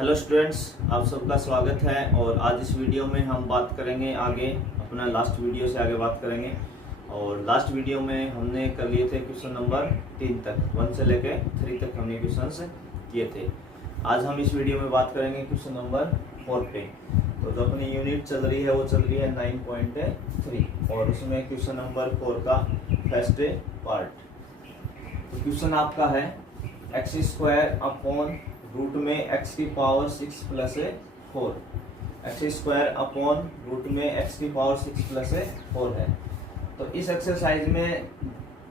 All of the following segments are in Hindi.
हेलो स्टूडेंट्स, आप सबका स्वागत है। और आज इस वीडियो में हम बात करेंगे आगे, अपना लास्ट वीडियो से आगे बात करेंगे। और लास्ट वीडियो में हमने कर लिए थे क्वेश्चन नंबर 3 तक, 1 से लेके 3 तक हमने क्वेश्चंस किए थे। आज हम इस वीडियो में बात करेंगे क्वेश्चन नंबर 4 पे। तो जो अपनी यूनिट चल रही है वो चल रही है 9.3 और उसमें क्वेश्चन नंबर 4 का फर्स्ट पार्ट। तो क्वेश्चन आपका है x² अपॉन रूट में x की power 6 plus 4। x² upon root में x की पावर 6 प्लस 4 है। तो इस एक्सरसाइज में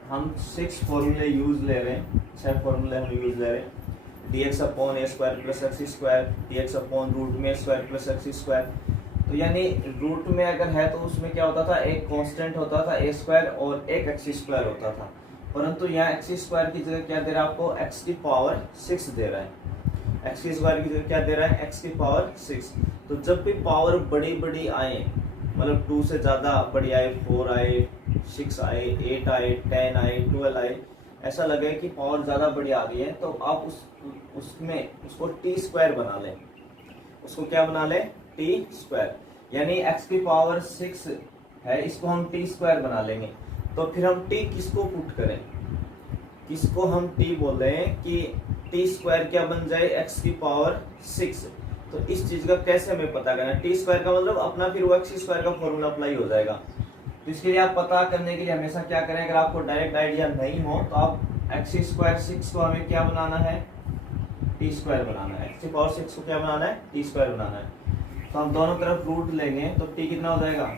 हम 6 फॉर्मूले यूज ले रहे हैं, 6 फॉर्मूले हम यूज ले रहे हैं। dx upon a square plus x², dx upon root में स्क्वायर प्लस x²। तो यानी रूट में अगर है तो उसमें क्या होता था, एक कांस्टेंट होता था a² और एक x² होता था। परंतु यहाँ x² की जगह क्या दे रहा है आपको, x की पावर 6 दे रहा है। x² की जगह क्या दे रहा है, x की पावर 6। तो जब भी पावर बड़ी बड़ी आए, मतलब 2 से ज्यादा बड़ी आए, 4 आए, 6 आए, 8 आए, 10 आए, 12 आए, ऐसा लगे कि पावर ज्यादा बड़ी आ गई है, तो आप उसको t² बना लें। उसको क्या बना लें, t²। यानी x की पावर 6 है, इसको हम t² बना लेंगे। तो फिर हम t किसको पुट करें, किसको हम t बोले कि t² क्या बन जाए, x की पावर 6। तो इस चीज का कैसे हमें पता करना है, t² का मतलब अपना फिर वो x² का फॉर्मूला अप्लाई हो जाएगा। तो इसके लिए आप पता करने के लिए हमेशा क्या करें, अगर आपको डायरेक्ट आइडिया नहीं हो तो आप x² 6 को हमें क्या बनाना है, t² बनाना है। x की पावर 6 को क्या बनाना है, t² बनाना है। तो हम दोनों तरफ रूट लेंगे तो t कितना हो जाएगा,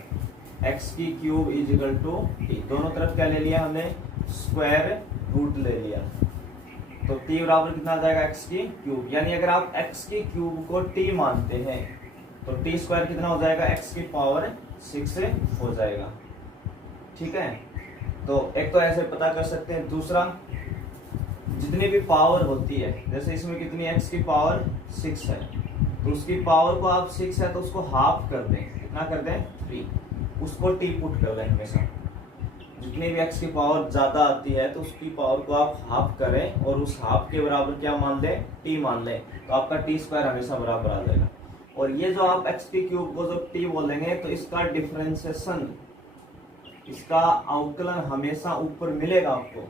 x³ इजिकल टू t। दोनों तरफ क्या ले लिया हमने, स्क्वायर रूट ले लिया। तो t बराबर कितना आ जाएगा, x³। यानी अगर आप x³ को t मानते हैं तो t² कितना हो जाएगा, x की पावर 6 हो जाएगा। ठीक है, तो एक तो ऐसे पता कर सकते हैं। दूसरा, जितनी भी पावर होती है, जैसे इसमें कितनी x की पावर 6 है, तो उसकी पावर को आप 6 है तो उसको हाफ कर दें, कितना कर दें, 3। उसको t पुट कर दें हमेशा। जितनी भी x की पावर ज्यादा आती है तो उसकी पावर को आप हाफ करें और उस हाफ के बराबर क्या मान लें, t मान लें, तो आपका t² हमेशा बराबर आ जाएगा। और ये जो आप x³ को जब t बोलेंगे तो इसका डिफरेंशिएशन, इसका अवकलन हमेशा ऊपर मिलेगा आपको,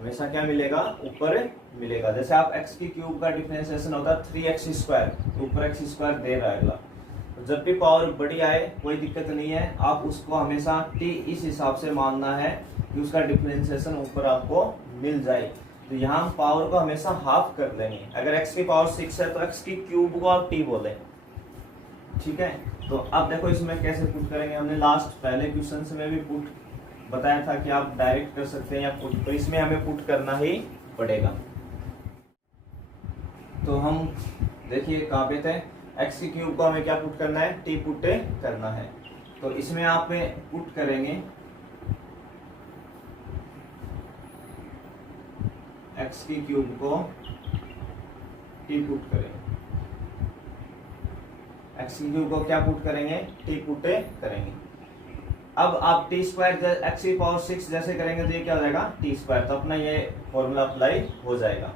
हमेशा क्या मिलेगा, ऊपर मिलेगा। जैसे आप x³ का डिफरेंशिएशन होता है 3x², ऊपर x² दे रहा है अगला। जब भी पावर बड़ी आए कोई दिक्कत नहीं है, आप उसको हमेशा t इस हिसाब से मानना है कि उसका डिफरेंशिएशन ऊपर आपको मिल जाए। तो यहाँ हम पावर को हमेशा हाफ कर देंगे। अगर x की पावर 6 है तो x³ को आप t बोले। ठीक है, तो अब देखो इसमें कैसे पुट करेंगे। हमने लास्ट पहले क्वेश्चन में भी पुट बताया था कि आप डायरेक्ट कर सकते हैं या पुट, तो इसमें हमें पुट करना ही पड़ेगा। तो हम देखिए कहाँ पे थे, x³ को हमें क्या पुट करना है, t पुट करना है। तो इसमें आप पुट करेंगे x³ को t पुट करेंगे, x³ को क्या पुट करेंगे, t पुट करेंगे। अब आप t² x की पावर 6 जैसे करेंगे तो ये क्या हो जाएगा, t²। तो अपना ये फॉर्मूला अप्लाई हो जाएगा।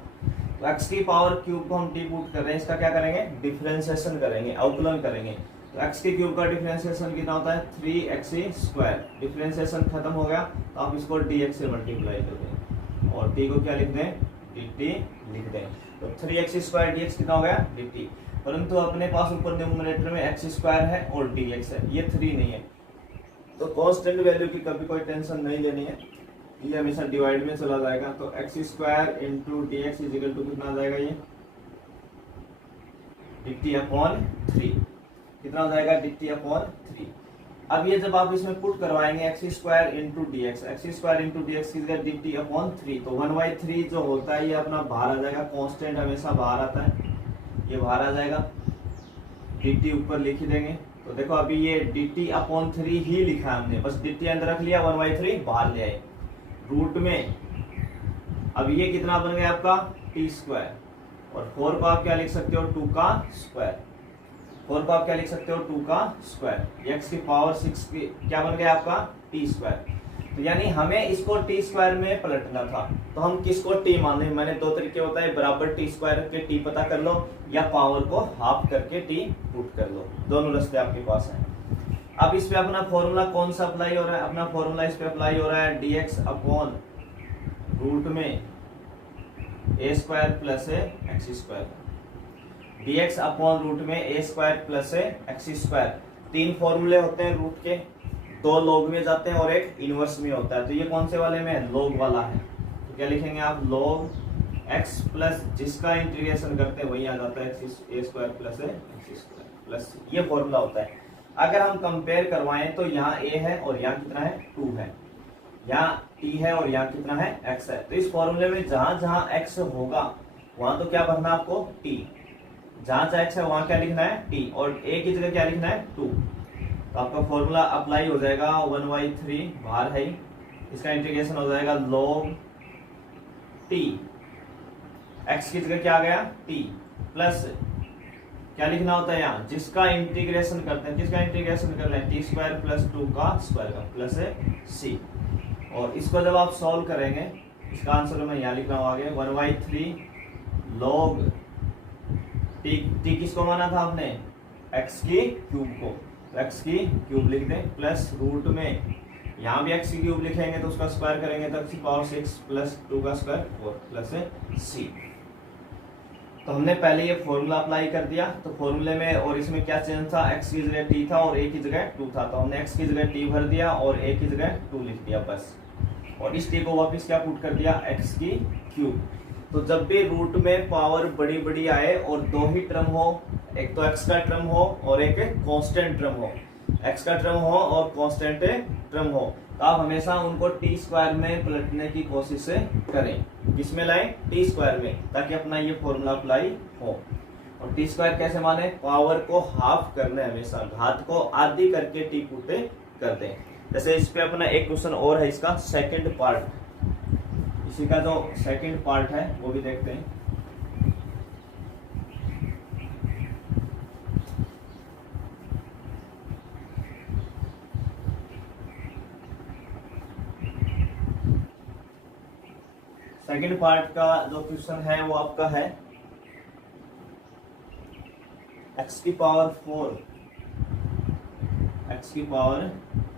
तो x की पावर क्यूब को हम t पुट कर रहे हैं, इसका क्या करेंगे, डिफरेंशिएशन करेंगे, अवकलन करेंगे। तो x के क्यूब का डिफरेंशिएशन कितना होता है, 3x²। डिफरेंशिएशन खत्म हो गया तो आप इसको dx से मल्टीप्लाई कर दें और t को क्या लिख दें, dt लिख दें। तो 3x² dx कितना हो गया, dt। परंतु अपने पास ऊपर न्यूमरेटर में x² है और dx है, ये 3 नहीं है। तो कांस्टेंट वैल्यू की कभी कोई टेंशन नहीं लेनी है, ये हमेशा डिवाइड में चला जाएगा। तो x² into dx is equal to कितना आ जाएगा, ये dt/3 कितना हो जाएगा, dt/3। अब ये जब आप इसमें पुट करवाएंगे x² into dx, x² into dx की जगह dt/3, तो 1/3 जो होता है ये अपना बाहर आ जाएगा। कांस्टेंट हमेशा बाहर आता है, ये बाहर आ जाएगा। dt ऊपर लिख देंगे। तो देखो अभी ये dt/3 ही लिखा है हमने, बस dt अंदर रख लिया, 1/3 बाहर ले आए रूट में। अब ये कितना बन गया आपका, t²। और 4 को आप क्या लिख सकते हो, 2 का स्क्वायर। 4 को आप क्या लिख सकते हो, 2 का स्क्वायर। x की पावर 6 की क्या बन गया आपका, t²। तो यानी हमें इसको टी स्क्वायर में पलटना था, तो हम किसको टी मान लें। मैंने दो तरीके होता है, बराबर टी स्क्वायर के टी पता कर लो या पावर को हाफ करके टी पुट कर लो, दोनों रास्ते आपके पास हैं। अब इस पे अपना फॉर्मूला कौन सा अप्लाई हो रहा है, अपना फॉर्मूला इस पे अप्लाई हो रहा है dx अपॉन रूट में a square plus X square, dx upon root में a square plus X square. तीन फॉर्मूले होते हैं रूट के, दो लॉग में जाते हैं और एक इनवर्स में होता है। तो ये कौन से वाले में, लॉग वाला है, तो क्या लिखेंगे आप, log x प्लस जिसका इंटीग्रेशन करते हैं वही आ जाता है a square plus X square plus, ये फॉर्मूला होता है। अगर हम कंपेयर करवाएं तो यहाँ a है और यहाँ कितना है 2 है, यहाँ t है और यहाँ कितना है x है। तो इस फॉर्मूले में जहां जहां x होगा वहां तो क्या भरना आपको t, जहां जहां x है वहां क्या लिखना है t, और a की जगह क्या लिखना है 2। तो आपका फॉर्मूला अप्लाई हो जाएगा 1/3 बाहर है, इसका इंटीग्रेशन हो जाएगा log t, x की जगह क्या आ गया t, प्लस क्या लिखना होता है यहाँ, जिसका इंटीग्रेशन करते हैं, किसका इंटीग्रेशन कर रहे हैं, टी स्क्वायर प्लस 2 का स्क्वायर का प्लस c। और इसको जब आप सॉल्व करेंगे इसका आंसर मैं यहाँ लिख रहा हूँ आगे 1/3 log t किसको माना था आपने, x की क्यूब को, तो x की क्यूब लिख दें प्लस रूट में यहाँ भी x की क्यूब लिखेंगे तो उसका स्क्वायर करेंगे तो x की पावर 6 प्लस 2 का स्क्वायर 4 प्लस c। तो हमने पहले ये फॉर्मूला अप्लाई कर दिया, तो फॉर्मूले में और इसमें क्या चेंज था, x की जगह t था और a की जगह 2 था, तो हमने x की जगह t भर दिया और a की जगह 2 लिख दिया बस, और इस t को वापस क्या पुट कर दिया, x की क्यूब। तो जब भी रूट में पावर बड़ी बड़ी आए और दो ही टर्म हो, एक तो x का टर्म हो और एक कांस्टेंट टर्म हो, x का टर्म हो और कांस्टेंट टर्म हो, तो आप हमेशा उनको टी स्क्वायर में पलटने की कोशिश करें। किसमें लाएं, टी स्क्वायर में, ताकि अपना ये फॉर्मूला अप्लाई हो। और टी स्क्वायर कैसे माने, पावर को हाफ करना, हमेशा घात को आधी करके टी पुट कर दें। जैसे इस पे अपना एक क्वेश्चन और है, इसका सेकंड पार्ट, इसी का जो सेकंड पार्ट है वो भी देखते हैं। सेकंड पार्ट का जो क्वेश्चन है वो आपका है x की पावर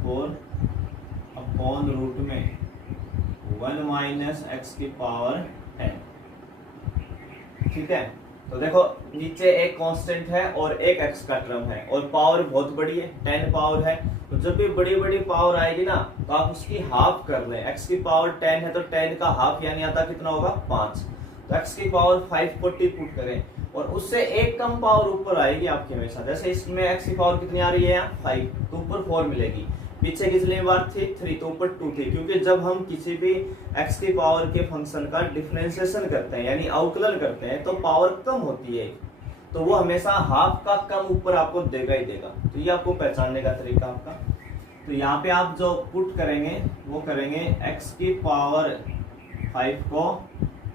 4 अपॉन रूट में 1 माइनस एक्स की पावर 10। ठीक है, तो देखो नीचे एक कांस्टेंट है और एक x का टर्म है और पावर बहुत बड़ी है, 10 पावर है। तो जब भी बड़ी बड़ी पावर आएगी ना तो आप उसकी हाफ कर लें। x की पावर 10 है तो 10 का हाफ यानी आता कितना होगा 5। तो x की पावर 5 को टी पुट करें और उससे एक कम पावर ऊपर आएगी आपकी हमेशा। जैसे इसमें x की पावर कितनी आ रही है यहाँ 5, तो ऊपर 4 मिलेगी। पीछे कितनी बार थी 3, तो ऊपर 2 थी, क्योंकि जब हम किसी भी x की पावर के फंक्शन का डिफरेंशिएशन करते हैं यानी अवकलन करते हैं तो पावर कम होती है, तो वो हमेशा हाफ का कम ऊपर आपको देगा ही देगा। तो ये आपको पहचानने का तरीका आपका। तो यहाँ पे आप जो पुट करेंगे वो करेंगे x की पावर 5 को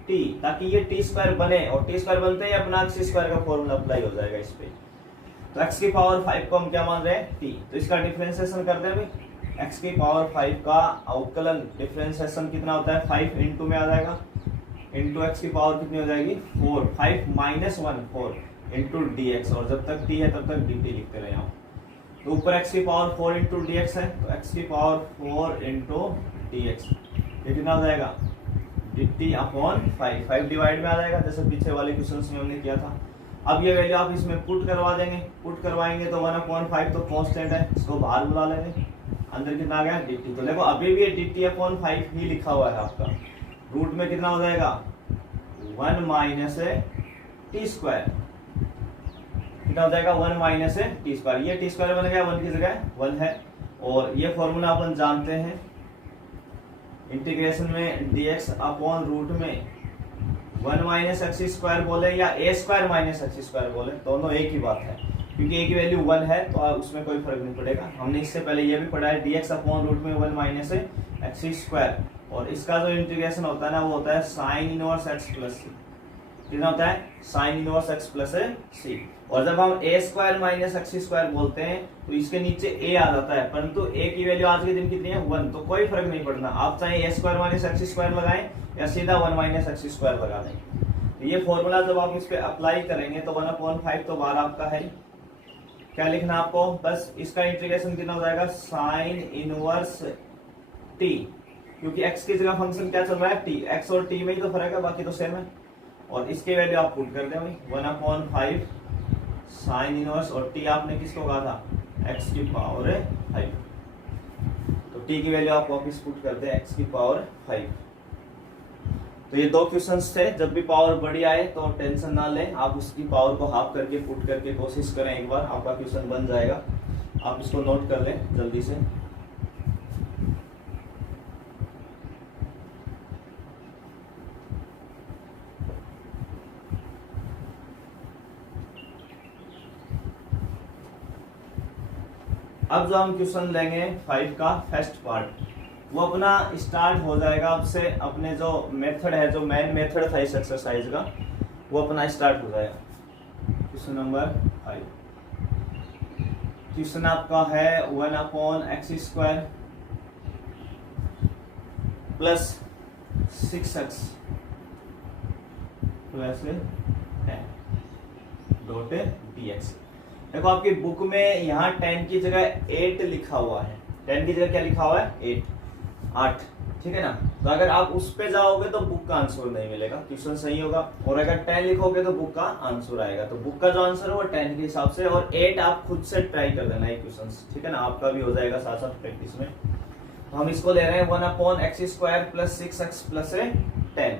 t, ताकि ये टी स्क्वायर बने, और टी स्क्वायर बनते ही अपना x स्क्वायर का फॉर्मूला अप्लाई हो जाएगा इस पे। तो x की पावर 5 को हम क्या मान रहे हैं t, तो इसका डिफरेंशिएशन करते हैं भाई। x की पावर 5 का अवकलन डिफरेंशिएशन कितना होता है 5 इंटू में आ जाएगा, इंटू x की पावर कितनी हो जाएगी 4, 5 माइनस 1 4 इंटू dx, और जब तक t है तब तक dt लिखते रहे आप। तो ऊपर x की पावर 4 इंटू dx है, तो x की पावर 4 इंटू dx ये कितना हो जाएगा dt अपॉन 5 डिवाइड में आ जाएगा, जैसे पीछे वाले क्वेश्चन में हमने किया था। अब ये वैल्यू आप इसमें पुट करवा देंगे, पुट करवाएंगे तो 1/5 तो कांस्टेंट है, इसको बाहर बुला लेंगे, अंदर कितना आ गया dt। तो देखो अभी भी dt अपॉन 5 ही लिखा हुआ है आपका, रूट में कितना हो जाएगा 1 माइनस टी स्क्वायर, कितना हो जाएगा 1 माइनस टी स्क्वायर। ये टी स्क्वायर बन गया 1 की जगह 1 है, और ये फॉर्मूला अपन जानते हैं इंटीग्रेशन में dx अपॉन रूट में 1 माइनस एक्स स्क्वायर बोले या a square minus x square बोले, दोनों एक ही बात है, क्योंकि a की वैल्यू 1 है तो उसमें कोई फर्क नहीं पड़ेगा। हमने इससे पहले ये भी पढ़ा है dx अपॉन रूट में 1 माइनस एक्स स्क्वायर, और इसका जो इंटीग्रेशन होता है ना वो होता है साइन इनवर्स x प्लस सी। कितना होता है साइन इनवर्स एक्स प्लस सी। और जब हम ए स्क्वायर माइनस एक्स स्क्वायर बोलते हैं तो इसके नीचे ए आ जाता है, परंतु ए की वैल्यू आज के दिन कितनी है 1, तो कोई फर्क नहीं पड़ना, आप चाहे ए स्क्वायर माइनस एक्स स्क्वायर लगाएं या सीधा 1 माइनस एक्स स्क्वायर लगा दें। तो ये फॉर्मूला जब आप इस पे अप्लाई करेंगे तो 1/5 तो बार आपका है। क्या लिखना आपको, बस इसका इंटीग्रेशन कितना हो जाएगा साइन इनवर्स टी, क्योंकि x की जगह फंक्शन क्या चल रहा है t, x और t में ही तो फर्क है, बाकी तो सेम है। और इसके वैल्यू आप पुट कर दें भाई 1/5 साइन इनवर्स, और t आपने किसको कहा था x की पावर 5, तो t की वैल्यू आप वापस पुट कर दें x की पावर 5। तो ये दो क्वेश्चंस थे, जब भी पावर बड़ी आए तो टेंशन ना लें, आप उसकी पावर को हाफ करके पुट करके कोशिश करें, एक बार आपका क्वेश्चन बन जाएगा। आप इसको नोट कर लें जल्दी से। अब जो हम क्वेश्चन लेंगे 5 का फर्स्ट पार्ट, वो अपना स्टार्ट हो जाएगा आपसे, अपने जो मेथड है, जो मेन मेथड था इस एक्सरसाइज का, वो अपना स्टार्ट हो जाएगा। क्वेश्चन नंबर 5, क्वेश्चन आपका है 1/x² plus 6x plus 10 dx। देखो आपकी बुक में यहाँ 10 की जगह 8 लिखा हुआ है, 10 की जगह क्या लिखा हुआ है 8, ठीक है ना। तो अगर आप उस पे जाओगे तो बुक का आंसर नहीं मिलेगा, क्वेश्चन सही होगा, और अगर 10 लिखोगे तो बुक का आंसर आएगा। तो बुक का जो आंसर है वो 10 के हिसाब से, और 8 आप खुद से ट्राई कर देना ये क्वेश्चन, ठीक है ना, आपका भी हो जाएगा साथ साथ प्रैक्टिस में। तो हम इसको ले रहे हैं 1/x² प्लस 6x प्लस 10,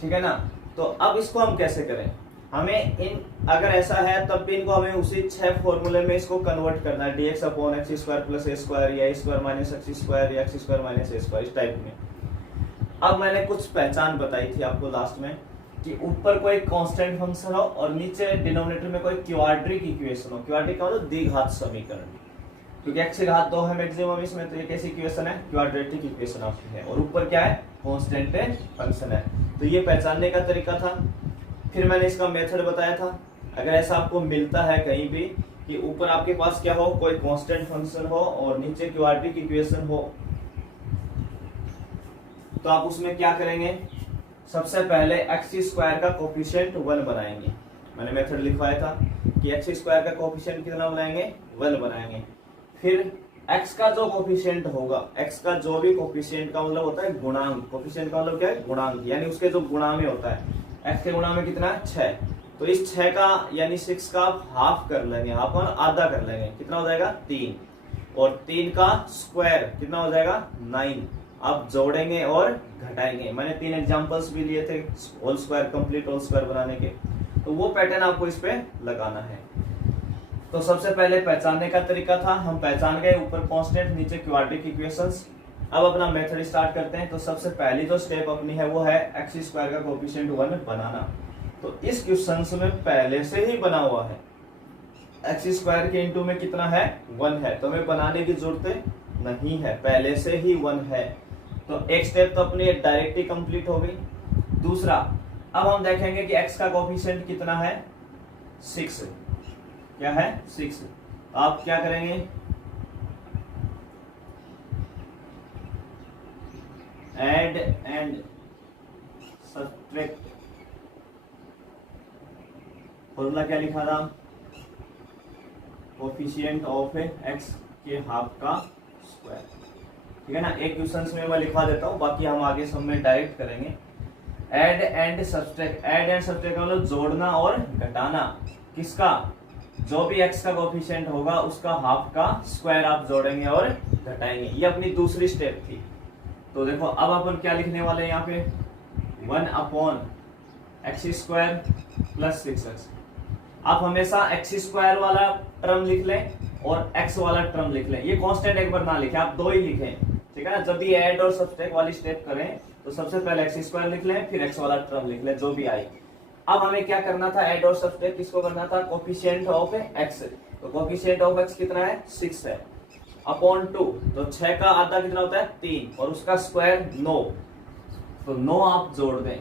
ठीक है ना। तो अब इसको हम कैसे करें, हमें इन अगर ऐसा है तब भी इनको हमें उसी 6 फॉर्मूले में इसको कन्वर्ट करना है, dx/x² प्लस a² या a² माइनस x² या x² माइनस a², इस टाइप में। अब मैंने कुछ पहचान बताई थी आपको लास्ट में कि ऊपर कोई कांस्टेंट फंक्शन हो और नीचे डिनोमिनेटर में कोई क्वाड्रिक इक्वेशन हो। क्वाड्रिक का मतलब द्विघात समीकरण, क्योंकि x की घात 2 है मैक्सिमम इसमें, तो ये कैसी इक्वेशन है क्वाड्रेटिक इक्वेशन आपकी है, और ऊपर क्या है कांस्टेंट फंक्शन है। तो ये पहचानने का तरीका था। फिर मैंने इसका मेथड बताया था, अगर ऐसा आपको मिलता है कहीं भी कि ऊपर आपके पास क्या हो कोई कांस्टेंट फंक्शन हो और नीचे क्वाड्रिक इक्वेशन हो, तो आप उसमें क्या करेंगे, सबसे पहले x² का कोफिशिएंट 1 बनाएंगे। मैंने मेथड लिखवाया था कि x² का कोफिशिएंट कितना बनाएंगे 1 बनाएंगे। फिर x का जो कोफिशिएंट होगा, x का जो भी कोफिशिएंट का मतलब होता है गुणांक, कोफिशिएंट का मतलब क्या है गुणांक, यानी उसके जो गुणा में होता है, x के गुणा में कितना है 6, तो इस 6 का यानी 6 का आप हाफ कर लेंगे, हाफ और आधा कर लेंगे, कितना हो जाएगा 3, और 3 का स्क्वायर कितना हो जाएगा 9, आप जोड़ेंगे और घटाएंगे। मैंने 3 एग्जांपल्स भी लिए थे whole square, complete whole square बनाने के, तो वो पैटर्न आपको इस पे लगाना है। तो सबसे पहले पहचानने का तरीका था, हम पहचान गए ऊपर कांस्टेंट नीचे क्वाड्रिक इक्वेशंस। अब अपना मेथड स्टार्ट करते हैं। तो सबसे पहली जो स्टेप अपनी है वो है x² का कोफिशिएंट 1 बनाना। तो इस क्वेश्चन में पहले से ही बना हुआ है, x² के इंटू में कितना है 1 है, तो हमें बनाने की जरूरत नहीं है, पहले से ही 1 है। तो एक स्टेप तो अपनी डायरेक्ट ही कंप्लीट हो गई। दूसरा, अब हम देखेंगे कि x का कोफिशिएंट कितना है 6, क्या है 6। आप क्या करेंगे, एड एंड सब्ट्रैक्ट, फॉर्मूला क्या लिखा था, कोफिशिएंट ऑफ x के हाफ का स्क्वायर, ठीक है ना। एक क्वेश्चन में मैं लिखवा देता हूँ, बाकी हम आगे सब में डायरेक्ट करेंगे। Add and subtract, add and subtract का मतलब जोड़ना और घटाना, किसका, जो भी x का कोफिशिएंट होगा उसका हाफ का स्क्वायर आप जोड़ेंगे और घटाएंगे। ये अपनी दूसरी स्टेप थी। तो देखो अब अपन क्या लिखने वाले हैं यहाँ पे 1/x² प्लस 6x। आप हमेशा x² वाला टर्म लिख लें और x वाला टर्म लिख लें, ये कांस्टेंट एक बार ना लिखें, आप दो ही लिखें, ठीक है ना। जब भी ऐड और सब्ट्रैक्ट वाली स्टेप करें तो सबसे पहले x² लिख लें, फिर x वाला टर्म लिख लें, जो भी आई। अब हमें क्या करना था, ऐड और सब्ट्रैक्ट किसको करना था, कोफिशिएंट ऑफ x। तो कोफिशिएंट ऑफ x कितना है 6 है, अपॉन 2, तो 6 का आधा कितना होता है 3, और उसका स्क्वायर 9, तो 9 आप जोड़ दें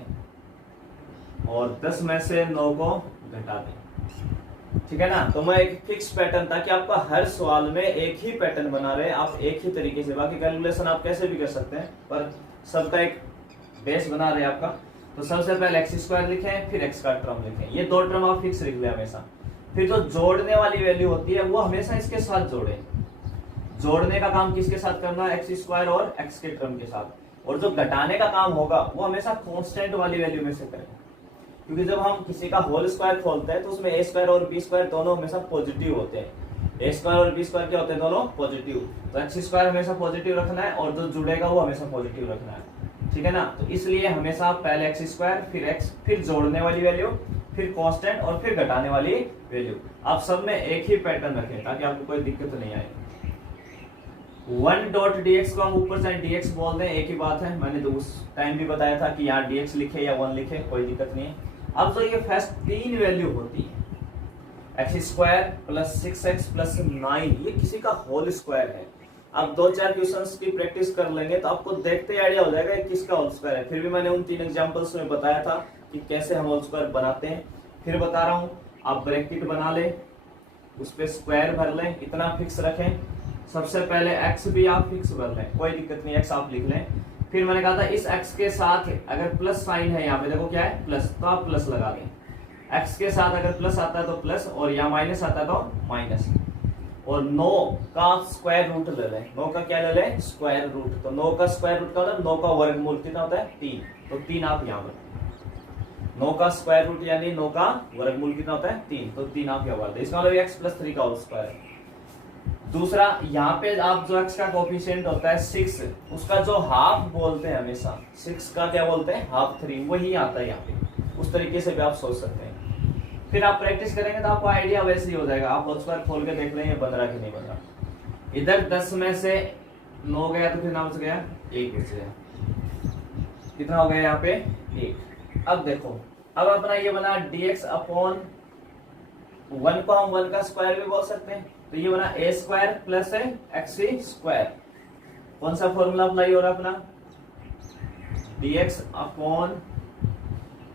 और 10 में से 9 को घटा दें। ठीक है ना। तो मैं एक फिक्स पैटर्न, ताकि आपका हर सवाल में एक ही पैटर्न बना रहे, आप एक ही तरीके से, बाकी कैलकुलेशन आप कैसे भी कर सकते हैं, पर सबका एक बेस बना रहे आपका। तो सबसे पहले एक्स स्क्वायर लिखें, फिर एक्स का टर्म लिखें, ये 2 टर्म आप फिक्स लिख लें हमेशा। फिर जो जोड़ने वाली वैल्यू होती है वो हमेशा इसके साथ जोड़े। जोड़ने का काम किसके साथ करना है? एक्स स्क्वायर और एक्स के टर्म के साथ। और जो घटाने का काम होगा वो हमेशा कांस्टेंट वाली वैल्यू में से करें, क्योंकि जब हम किसी का होल स्क्वायर खोलते हैं तो उसमें ए स्क्वायर और बी स्क्वायर दोनों हमेशा पॉजिटिव होते हैं। ए स्क्वायर और बी स्क्वायर क्या होते हैं? दोनों पॉजिटिव। तो एक्स स्क्वायर हमेशा पॉजिटिव रखना है और जो जुड़ेगा वो हमेशा पॉजिटिव रखना है। ठीक है ना। तो इसलिए हमेशा आप पहले एक्स स्क्वायर, फिर एक्स, फिर जोड़ने वाली वैल्यू, फिर कांस्टेंट और फिर घटाने वाली वैल्यू। आप सब में एक ही पैटर्न रखें ताकि आपको कोई दिक्कत नहीं आए। 1.dx को हम ऊपर से dx बोल दें, एक ही बात है। मैंने तो उस टाइम भी बताया था कि यहाँ dx लिखे या 1 लिखे, कोई दिक्कत नहीं है। अब जो ये फर्स्ट 3 वैल्यू होती है, x square plus 6x plus 9, ये किसी का होल स्क्वायर है। आप 2-4 क्वेश्चंस की प्रैक्टिस कर लेंगे तो आपको देखते ही आइडिया हो जाएगा किसका होल स्क्वायर है। फिर भी मैंने उन 3 एग्जांपल्स में बताया था कि कैसे हम होल स्क्वायर बनाते हैं। फिर बता रहा हूं, आप ब्रैकेट बना ले, उस पे स्क्वायर भर लें, इतना फिक्स रखें। सबसे पहले x भी आप फिक्स भर लें, कोई दिक्कत नहीं, x आप लिख लें। फिर मैंने कहा था इस x के साथ अगर प्लस साइन है, यहाँ पे देखो क्या है, प्लस, तो आप प्लस लगा दें। x के साथ अगर प्लस आता है तो प्लस, और यहाँ माइनस आता है तो माइनस। और 9 का स्क्वायर रूट ले लें। 9 का क्या ले लें? Square root. तो 9 का स्क्वायर रूट का मतलब 9 का वर्गमूल कितना होता है? 3। तो 3 आप यहाँ पर 9 का स्क्वायर रूट यानी 9 का वर्गमूल कितना होता है? 3। तो 3 आप यहाँ पर, इसका मतलब x प्लस 3 का होल स्क्वायर है। दूसरा, यहाँ पे आप जो x का कोफिशिएंट होता है 6, उसका जो हाफ बोलते हैं हमेशा, 6 का क्या बोलते हैं? हाफ 3, वही आता है यहाँ पे। उस तरीके से भी आप सोच सकते हैं। फिर आप प्रैक्टिस करेंगे तो आपको आइडिया वैसे ही हो जाएगा। आप होल स्क्वायर खोल के देख लेंगे बन रहा कि नहीं बन रहा। इधर 10 में से 9 गया तो कितना बच गया? 1 बच गया। कितना हो गया यहाँ पे? 1। अब देखो, अब अपना ये बना dx अपॉन 1 को हम 1 का स्क्वायर भी बोल सकते हैं। तो ये बना a square plus X square. कौन सा फॉर्मूला अप्लाई हो रहा अपना? dx upon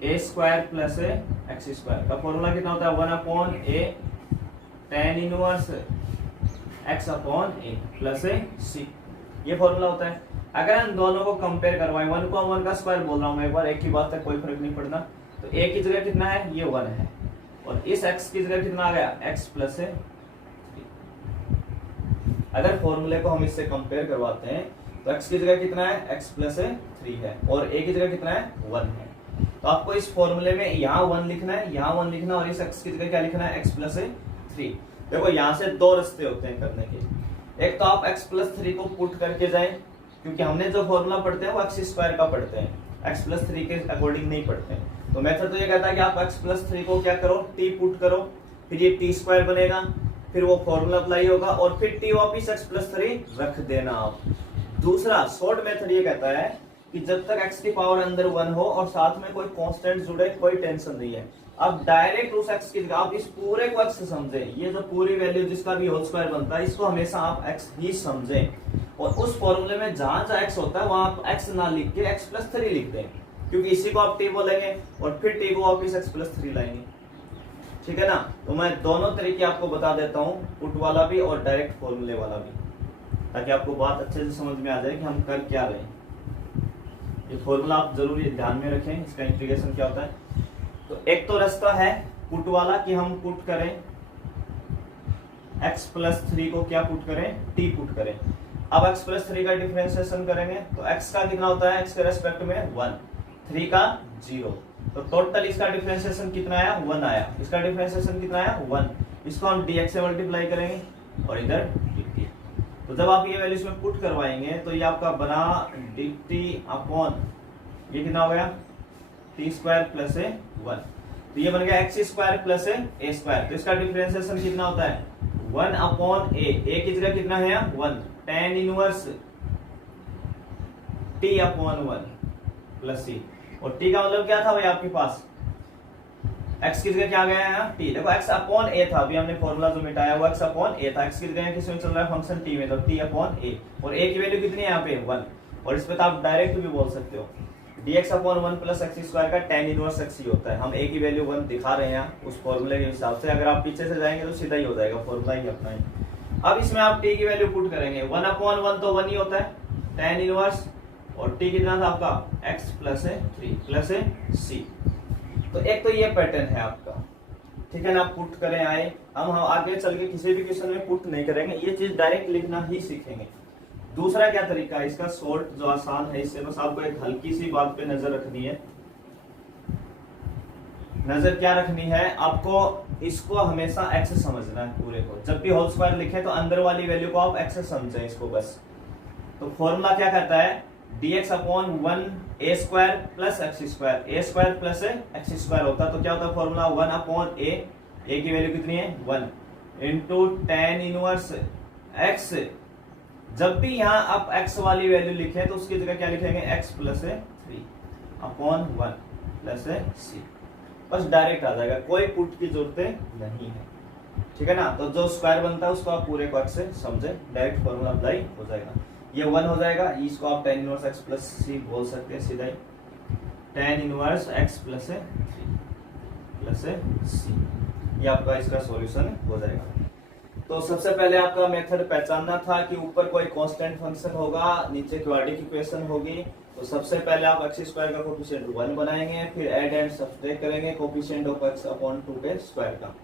a square plus X square का फॉर्मूला कितना होता है? 1 upon a tan inverse x upon a plus c, ये फॉर्मूला होता है। अगर हम दोनों को कंपेयर करवाएं, 1 को 1 का स्क्वायर बोल रहा हूं मैं एक बार, एक ही बात है, कोई फर्क नहीं पड़ता। तो a की जगह कितना है? ये 1 है, और इस x की जगह कितना आ गया? x plus 3। अगर फॉर्मूले को हम इससे कंपेयर करवाते हैं तो x की जगह कितना है? x प्लस 3 है, और a की जगह कितना है? 1 है। तो आपको इस फॉर्मूले में यहाँ 1 लिखना है, यहाँ 1 लिखना है, और इस x की जगह क्या लिखना है? x plus 3। देखो यहाँ से 2 रास्ते होते हैं करने के। एक तो आप x प्लस 3 को पुट करके जाएं, क्योंकि हमने जो फॉर्मूला पढ़ते हैं वो एक्स स्क्वायर का पढ़ते हैं, x प्लस 3 के अकॉर्डिंग नहीं पढ़ते हैं। तो मेथड तो ये कहता है कि आप x प्लस 3 को क्या करो? t पुट करो, फिर ये t स्क्वायर बनेगा, फिर वो फॉर्मूला अप्लाई होगा, और फिर t वापिस x प्लस 3 रख देना आप। दूसरा शॉर्ट मेथड ये कहता है कि जब तक x की पावर अंदर 1 हो और साथ में कोई कांस्टेंट जुड़े, कोई टेंशन नहीं है। अब डायरेक्ट उस x की जगह आप इस पूरे को x समझें, ये जो पूरी वैल्यू जिसका भी होल स्क्वायर बनता है, इसको हमेशा आप x ही समझें, और उस फॉर्मूले में जहां जहां x होता है वहां आप x ना लिख के x प्लस 3 लिख दें, क्योंकि इसी को आप t बोलेंगे और फिर t को वापिस x प्लस 3 लाएंगे। ठीक है ना। तो मैं दोनों तरीके आपको बता देता हूँ, पुट वाला भी और डायरेक्ट फॉर्मूले वाला भी, ताकि आपको बात अच्छे से समझ में आ जाए कि हम कर क्या रहे हैं। ये फॉर्मूला आप जरूर ध्यान में रखें, इसका इंटीग्रेशन क्या होता है। तो एक तो रास्ता है पुट वाला कि हम पुट करें x प्लस 3 को क्या पुट करें? t पुट करें। अब x प्लस 3 का डिफरेंशिएशन करेंगे तो x का कितना होता है? x के रेस्पेक्ट में 1, 3 का 0, तो टोटल इसका डिफरेंशिएशन कितना आया? 1 आया। इसका डिफरेंशिएशन कितना आया? 1। इसको हम dx से मल्टीप्लाई करेंगे और इधर dt। तो जब आप ये वैल्यू इसमें पुट करवाएंगे तो ये आपका बना dt अपॉन ये कितना हो गया? t square plus 1। तो ये बन गया x square plus a square. तो इसका डिफरेंशिएशन कितना होता है? 1 अपॉन a की जगह कितना है? 1 tan inverse t upon 1 plus c। और t का मतलब क्या था भाई आपके पास? x की जगह क्या आ गया है यहाँ? t। देखो x अपॉन a था, अभी हमने फॉर्मूला जो मिटाया वो x अपॉन a था। x की जगह किसमें चल रहा है? फंक्शन t में, तो t अपॉन a, और a की वैल्यू कितनी है यहाँ पे? 1। और इस पे तो आप डायरेक्ट भी बोल सकते हो dx upon 1 plus X square का tan इनवर्स x ही होता है। हम a की वैल्यू 1 दिखा रहे हैं उस फॉर्मूले के हिसाब से, अगर आप पीछे से जाएंगे तो सीधा ही हो जाएगा, फॉर्मूला ही अपना ही। अब इसमें आप t की वैल्यू पुट करेंगे, 1 अपॉन 1 तो 1 ही होता है tan इनवर्स, और t कितना था आपका x प्लस 3 प्लस c। तो एक तो ये पैटर्न है आपका, ठीक है ना, आप पुट करें आए। हम आगे चल के किसी भी क्वेश्चन में पुट नहीं करेंगे, ये चीज डायरेक्ट लिखना ही सीखेंगे। दूसरा क्या तरीका है इसका, शॉर्ट जो आसान है, इससे बस आपको एक हल्की सी बात पे नजर रखनी है। नजर क्या रखनी है आपको, इसको हमेशा x समझना है पूरे को। जब भी होल स्क्वायर लिखे तो अंदर वाली वैल्यू को आप x समझें इसको बस। तो फॉर्मूला क्या कहता है, dx upon 1 a square plus X square, a square plus X square होता तो क्या होता है फॉर्मूला, 1 अपॉन a की वैल्यू कितनी है 1 इंटू tan इनवर्स x। जब भी यहाँ आप x वाली वैल्यू लिखें तो उसकी जगह क्या लिखेंगे, x plus 3 upon 1 plus c। बस डायरेक्ट आ जाएगा, कोई पुट की जरूरत नहीं है, ठीक है ना। तो जो स्क्वायर बनता है उसको आप पूरे को x से समझे, डायरेक्ट फॉर्मूला अप्लाई हो जाएगा। ये 1 हो जाएगा, इसको आप tan inverse x plus c बोल सकते हैं सीधा ही, tan inverse x plus 3 plus c। ये आपका इसका सॉल्यूशन हो जाएगा। तो सबसे पहले आपका मेथड पहचानना था कि ऊपर कोई कांस्टेंट फंक्शन होगा, नीचे क्वाड्रेटिक इक्वेशन होगी। तो सबसे पहले आप एक्स स्क्वायर का कोफिशिएंट 1 बनाएंगे, फिर ऐड एंड सब्ट्रैक्ट करेंगे कोफिशिएंट ऑफ x अपॉन 2 के स्क्वायर का,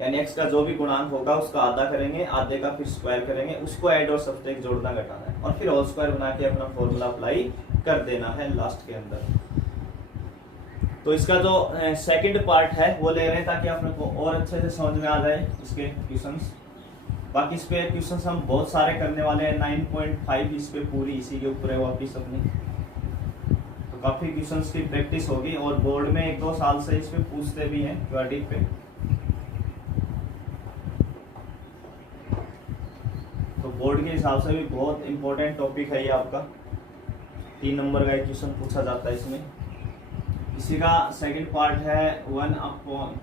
यानी x का जो भी गुणांक होगा उसका आधा करेंगे, आधे का फिर स्क्वायर करेंगे, उसको ऐड और सब्ट्रैक्ट जोड़ना घटाना है, और फिर होल स्क्वायर बना के अपना फॉर्मूला अप्लाई कर देना है लास्ट के अंदर। तो इसका जो सेकंड पार्ट है वो ले रहे हैं ताकि आपने को और अच्छे से समझ में आ जाए इसके क्वेश्चंस। बाकी इस पे क्वेश्चंस हम बहुत सारे करने वाले हैं, 9.5 इस पे पूरी इसी के ऊपर है वापिस अपनी। तो काफी क्वेश्चंस की प्रैक्टिस होगी, और बोर्ड में 1-2 साल से इस पे पूछते भी हैं क्वाड्रेटिक पे। तो बोर्ड के हिसाब से भी बहुत इंपॉर्टेंट टॉपिक है ये आपका, 3 नंबर का एक क्वेश्चन पूछा जाता है इसमें। इसी का सेकंड पार्ट है 1 अपॉन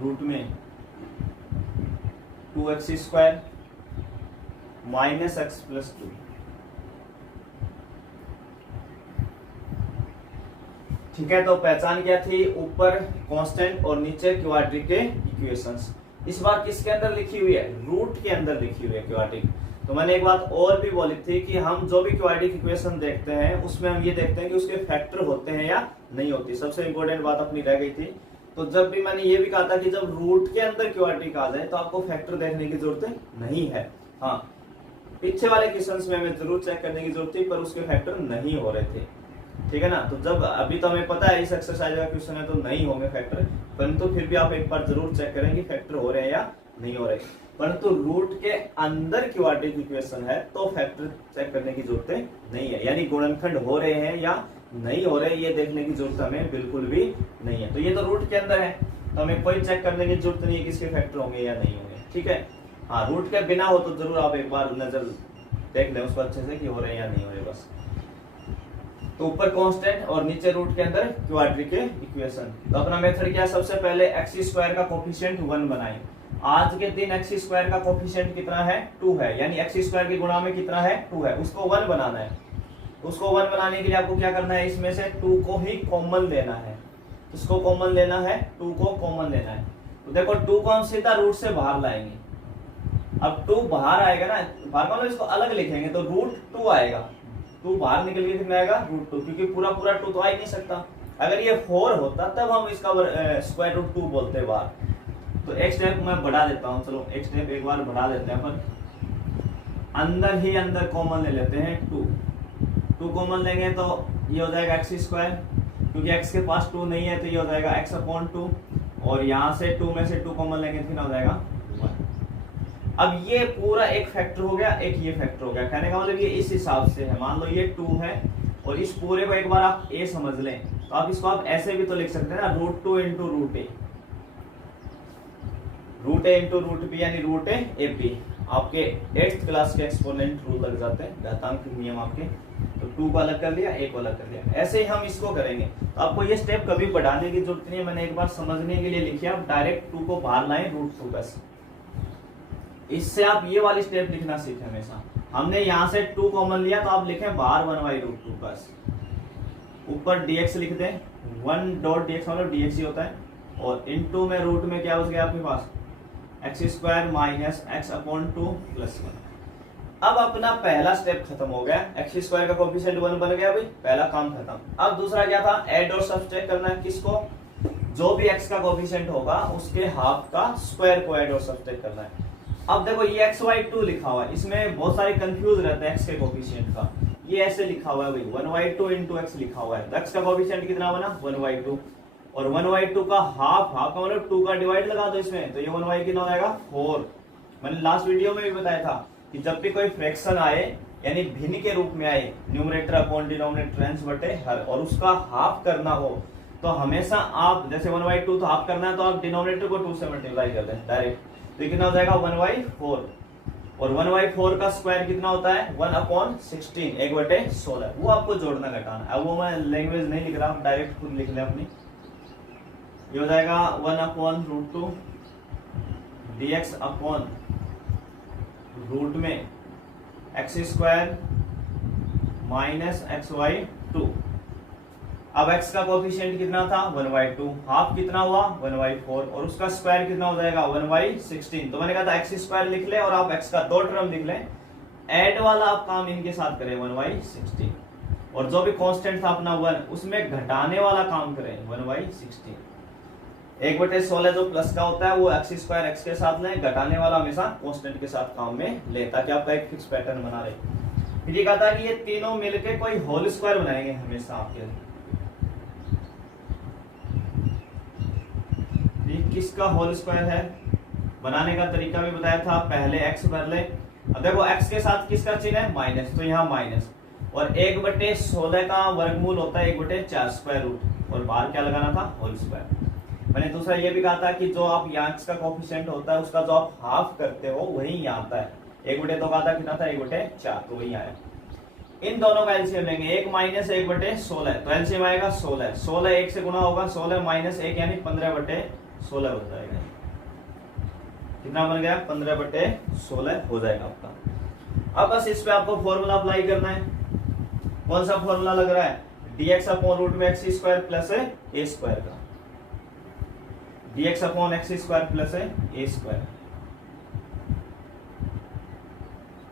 रूट में 2x square minus x plus 2। ठीक है, तो पहचान क्या थी, ऊपर कांस्टेंट और नीचे क्वाड्रेटिक के इक्वेशंस। इस बार किसके अंदर लिखी हुई है, रूट के अंदर लिखी हुई है क्वाड्रेटिक। तो मैंने एक बात और भी बोली थी कि हम जो भी क्वाड्रेटिक इक्वेशन देखते हैं उसमें हम ये देखते हैं कि उसके फैक्टर होते हैं या नहीं होती। सबसे इंपॉर्टेंट बात अपनी रह गई थी। तो जब भी मैंने ये भी कहा था कि जब रूट के अंदर क्वाड्रेटिक आ जाए तो आपको फैक्टर देखने की जरूरत नहीं है। हाँ, पीछे वाले क्वेश्चंस में हमें जरूर चेक करने की जरूरत थी, पर उसके फैक्टर नहीं हो रहे थे, ठीक है ना। तो जब अभी तो हमें पता है इस एक्सरसाइज का क्वेश्चन है तो नहीं होंगे फैक्टर, परंतु फिर भी आप एक बार जरूर चेक करें कि फैक्टर हो रहे हैं या नहीं हो रहे। परंतु रूट के अंदर क्वाड्रेटिक इक्वेशन है तो फैक्टर चेक करने की जरूरत नहीं है, यानी गुणनखंड हो रहे हैं या नहीं हो रहे ये देखने की जरूरत हमें बिल्कुल भी नहीं है। तो ये तो रूट के अंदर है तो हमें कोई चेक करने की जरूरत नहीं है कि इसके फैक्टर होंगे या नहीं होंगे, ठीक है। हाँ, रूट के बिना हो तो जरूर आप एक बार नजर देख लें उसको अच्छे से कि हो रहे हैं या नहीं हो रहे बस। तो ऊपर कांस्टेंट और नीचे रूट के अंदर क्वाड्रेटिक इक्वेशन। तो अपना मेथड क्या है, सबसे पहले एक्स स्क्वायर का कोफिशिएंट 1 बनाएं। आज के दिन एक्स स्क्वायर का कोफिशिएंट कितना है, 2 है, यानी एक्स स्क्वायर के गुणा में कितना है 2 है, उसको 1 बनाना है। उसको 1 बनाने के लिए आपको क्या करना है, इसमें से 2 को ही कॉमन लेना है। इसको कॉमन लेना है, 2 को कॉमन लेना है। तो देखो 2 को हम सीधा रूट से बाहर लाएंगे। अब 2 बाहर आएगा ना, बाहर मतलब इसको अलग लिखेंगे तो रूट 2 आएगा। 2 बाहर निकल के कितना आएगा, रूट 2, क्योंकि पूरा 2 तो आ ही नहीं सकता। अगर ये 4 होता तब हम इसका स्क्वायर रूट 2 बोलते हैं बाहर। तो एक स्टेप मैं बढ़ा देता हूँ, चलो एक स्टेप एक बार बढ़ा देते हैं अपन। अंदर ही अंदर कॉमन ले लेते हैं 2 कॉमन लेंगे तो ये हो जाएगा एक्स स्क्वायर, क्योंकि एक्स के पास 2 नहीं है तो ये हो जाएगा एक्स अपॉन 2, और यहाँ से 2 में से 2 कॉमन लेंगे तो कितना हो जाएगा 1। अब ये पूरा एक फैक्टर हो गया, एक ये फैक्टर हो गया। कहने का मतलब ये इस हिसाब से है, मान लो ये 2 है और इस पूरे को एक बार आप a समझ लें तो आप इसको आप ऐसे भी तो लिख सकते हैं ना, root 2 into root a, root a into root b, यानी रूट a b। आपके 8th क्लास के एक्सपोनेंट रूल लग जाते हैं, घातांक नियम आपके। तो 2 को अलग कर लिया, 1 को अलग कर लिया, ऐसे ही हम इसको करेंगे। तो आपको ये स्टेप कभी बढ़ाने की जरूरत नहीं है, मैंने एक बार समझने के लिए लिखी, आप डायरेक्ट 2 को बाहर लाएं रूट 2 बस। इससे आप ये वाली स्टेप लिखना सीखें हमेशा, हमने यहाँ से 2 कॉमन लिया तो आप लिखें बाहर 1/√2 बस, ऊपर dx लिख दें, 1.dx मतलब dx ही होता है, और इनटू में रूट में क्या बच गया आपके पास x² माइनस x/2 प्लस 1। अब अपना पहला स्टेप खत्म हो गया, x² का कोफिशिएंट 1 बन गया भाई, पहला काम खत्म। अब दूसरा क्या था, ऐड और सब्ट्रैक्ट करना है। किसको? जो भी x का कोफिशिएंट होगा उसके हाफ का स्क्वायर को ऐड और सब्ट्रैक्ट करना है। अब देखो ये x/2 लिखा हुआ है, इसमें बहुत सारे कंफ्यूज रहते हैं x के कोफिशिएंट का। ये ऐसे लिखा हुआ है भाई 1/2 इंटू x लिखा हुआ है, तो x का कोफिशिएंट कितना बना 1/2, और 1/2 का हाफ का मतलब 2 का डिवाइड लगा दो इसमें, तो ये 1/2 कितना हो जाएगा 4। मैंने लास्ट वीडियो में भी बताया था कि जब भी कोई फ्रैक्शन आए यानी भिन्न के रूप में आए, न्यूमरेटर अपॉन डिनोमिनेटर अंश बटे हर, और उसका हाफ करना हो तो हमेशा आप जैसे 1/2 तो हाफ करना है तो आप डिनोमिनेटर को 2 से मल्टीप्लाई कर दें डायरेक्ट, तो कितना हो जाएगा 1/4, और 1/4 का स्क्वायर कितना होता है 1/16, 1/16, वो आपको जोड़ना घटाना। अब वो मैं लैंग्वेज नहीं लिख रहा, डायरेक्ट खुद लिख लें अपनी। ये हो जाएगा 1/√2 dx अपॉन रूट में x² माइनस xy2। अब x का कोफिशिएंट कितना था 1/2, हाफ कितना हुआ 1/4, और उसका स्क्वायर कितना हो जाएगा 1/16। तो मैंने कहा था x² लिख ले और आप x का 2 टर्म लिख लें, ऐड वाला आप काम इनके साथ करें 1/16, और जो भी कांस्टेंट था अपना 1 उसमें घटाने वाला काम करें 1/16। 1/16 जो प्लस का होता है वो x² x के साथ लें, घटाने वाला हमेशा कांस्टेंट के साथ काम में ले, ताकि आपका एक फिक्स पैटर्न बना रहे। फिर ये कहा था कि ये तीनों मिलके कोई होल स्क्वायर बनाएंगे हमेशा आपके। ये किसका होल स्क्वायर है, बनाने का तरीका भी बताया था, पहले x भर ले। अब देखो x के साथ किसका चिन्ह है माइनस, तो यहाँ माइनस, और 1/16 का वर्गमूल होता है 1/4 स्क्वायर रूट, और बाहर क्या लगाना था होल स्क्वायर। मैंने दूसरा ये भी कहा था कि जो आप यहाँ का कोफिशिएंट होता है उसका जो आप हाफ करते हो वही यहाँ आता है, 1/2 का था कितना था 1/4, तो वही आया। इन दोनों का एलसीएम लेंगे, 1 माइनस 1/16, तो एलसीएम आएगा 16, 16 1 से गुना होगा, 16 माइनस 1 यानी 15/16 हो जाएगा। कितना बन गया 15/16 हो जाएगा आपका। अब बस इस पे आपको फॉर्मूला अप्लाई करना है। कौन सा फॉर्मूला लग रहा है, dx अपॉन रूट में x² प्लस a² का, dx upon x² plus a²।